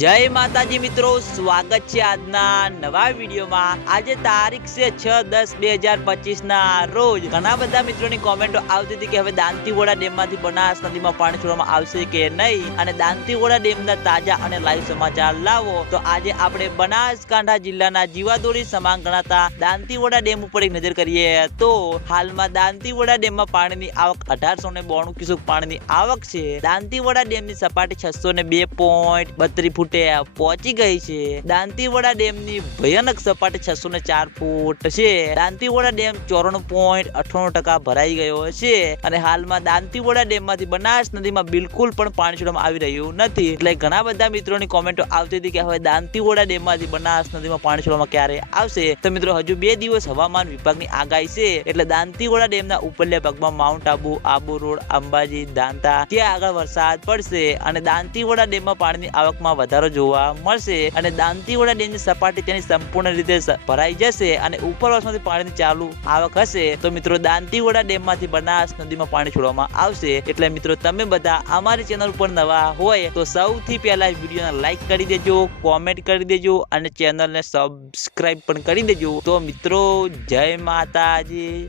જય માતાજી મિત્રો, સ્વાગત છે આજના નવા વિડીયોમાં. આજે તારીખ છે છ દસ બે હજાર પચીસ ના રોજ. ઘણા બધા મિત્રોની કોમેન્ટો આવતી હતી કે હવે દાંતીવોડા ડેમમાંથી બનાસ નદીમાં પાણી છોડવામાં આવશે કે નહીં? અને દાંતીવોડા ડેમના તાજા અને લાઈવ સમાચાર લાવો. તો આજે આપણે બનાસકાંઠા જિલ્લાના જીવાદોડી સમાન ગણાતા દાંતીવોડા ડેમ ઉપર એક નજર કરીએ તો હાલમાં દાંતીવોડા ડેમમાં પાણીની આવક અઢારસો ને બોણું ક્યુસેક પાણીની આવક છે. દાંતીવોડા ડેમની સપાટી છસો ને બે પોઈન્ટ બત્રીસ ફૂટે પહોંચી ગઈ છે. દાંતીવોડા ડેમની ભયાનક સપાટી છસો ને ચાર ફૂટ છે. દાંતીવાડા ડેમ ચોરાણું પોઈન્ટ અઠાણું ટકા ભરાઈ ગયો છે અને હાલમાં ડેમ ડેમમાંથી બનાસ નદીમાં બિલકુલ પણ પાણી છોડવામાં આવી રહ્યું નથી. એટલે ઘણા બધા મિત્રોની કોમેન્ટો આવતી હતી કે હવે દાંતીવોડા ડેમમાંથી બનાસ નદીમાં પાણી છોડવામાં ક્યારે આવશે? તો મિત્રો, હજુ બે દિવસ હવામાન વિભાગની આગાહી છે. એટલે દાંતીવોડા ડેમના ઉપરલ્યા ભાગમાં માઉન્ટ આબુ આબુ રોડ, અંબાજી, દાંતા, ત્યાં આગળ વરસાદ પડશે અને દાંતીવોડા ડેમમાં પાણીની આવકમાં વધારો જોવા મળશે અને દાંતીવાડા ડેમની સપાટી તેની સંપૂર્ણ રીતે ભરાઈ જશે અને ઉપરવાસમાંથી પાણીની ચાલુ આવક હશે. તો મિત્રો, દાંતીવાડા ડેમમાંથી બનાસ નદીમાં પાણી છોડવામાં આવશે. એટલે મિત્રો, તમે બધા અમારી ચેનલ ઉપર નવા હોય તો સૌથી પહેલા વિડીયોને લાઈક કરી દેજો કોમેન્ટ કરી દેજો અને ચેનલને સબસ્ક્રાઈબ પણ કરી દેજો. તો મિત્રો, જય માતાજી.